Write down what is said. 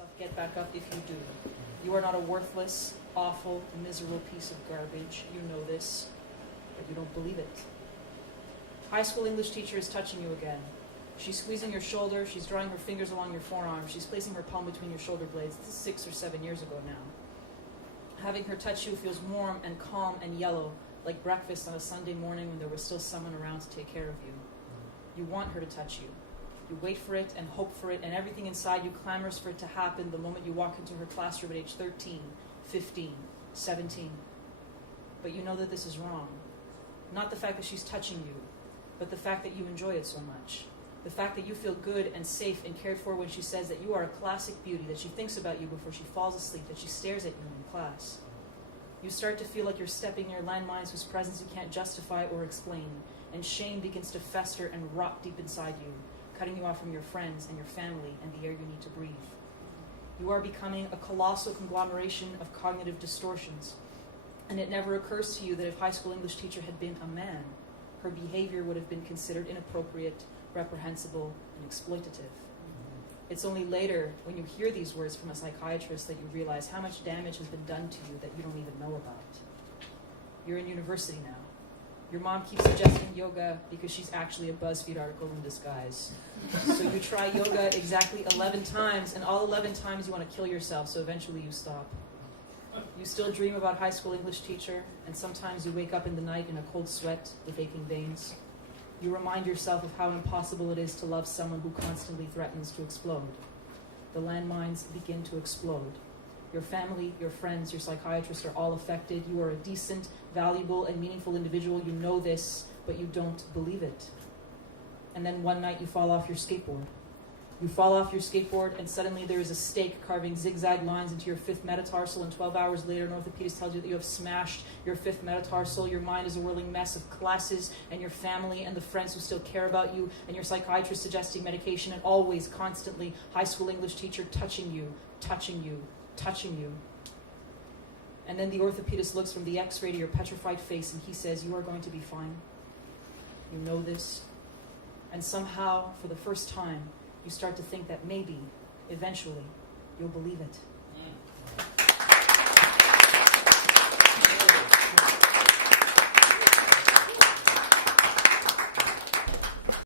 yourself get back up if you do. You are not a worthless, awful, miserable piece of garbage. You know this, but you don't believe it. High school English teacher is touching you again. She's squeezing your shoulder. She's drawing her fingers along your forearm. She's placing her palm between your shoulder blades. This is 6 or 7 years ago now. Having her touch you feels warm and calm and yellow, like breakfast on a Sunday morning when there was still someone around to take care of you. You want her to touch you. You wait for it and hope for it, and everything inside you clamors for it to happen the moment you walk into her classroom at age 13, 15, 17. But you know that this is wrong. Not the fact that she's touching you, but the fact that you enjoy it so much. The fact that you feel good and safe and cared for when she says that you are a classic beauty, that she thinks about you before she falls asleep, that she stares at you in class. You start to feel like you're stepping near landmines whose presence you can't justify or explain, and shame begins to fester and rot deep inside you, cutting you off from your friends and your family and the air you need to breathe. You are becoming a colossal conglomeration of cognitive distortions, and it never occurs to you that if high school English teacher had been a man, her behavior would have been considered inappropriate, reprehensible, and exploitative. It's only later, when you hear these words from a psychiatrist, that you realize how much damage has been done to you that you don't even know about. You're in university now. Your mom keeps suggesting yoga because she's actually a BuzzFeed article in disguise. So you try yoga exactly 11 times, and all 11 times you want to kill yourself, so eventually you stop. You still dream about high school English teacher, and sometimes you wake up in the night in a cold sweat with aching veins. You remind yourself of how impossible it is to love someone who constantly threatens to explode. The landmines begin to explode. Your family, your friends, your psychiatrist are all affected. You are a decent, valuable, and meaningful individual. You know this, but you don't believe it. And then one night you fall off your skateboard. You fall off your skateboard, and suddenly there is a stake carving zigzag lines into your fifth metatarsal, and 12 hours later, an orthopedist tells you that you have smashed your fifth metatarsal. Your mind is a whirling mess of classes, and your family, and the friends who still care about you, and your psychiatrist suggesting medication, and always, constantly, high school English teacher touching you, touching you, touching you. And then the orthopedist looks from the x-ray to your petrified face, and he says, you are going to be fine. You know this. And somehow, for the first time, you start to think that maybe, eventually, you'll believe it.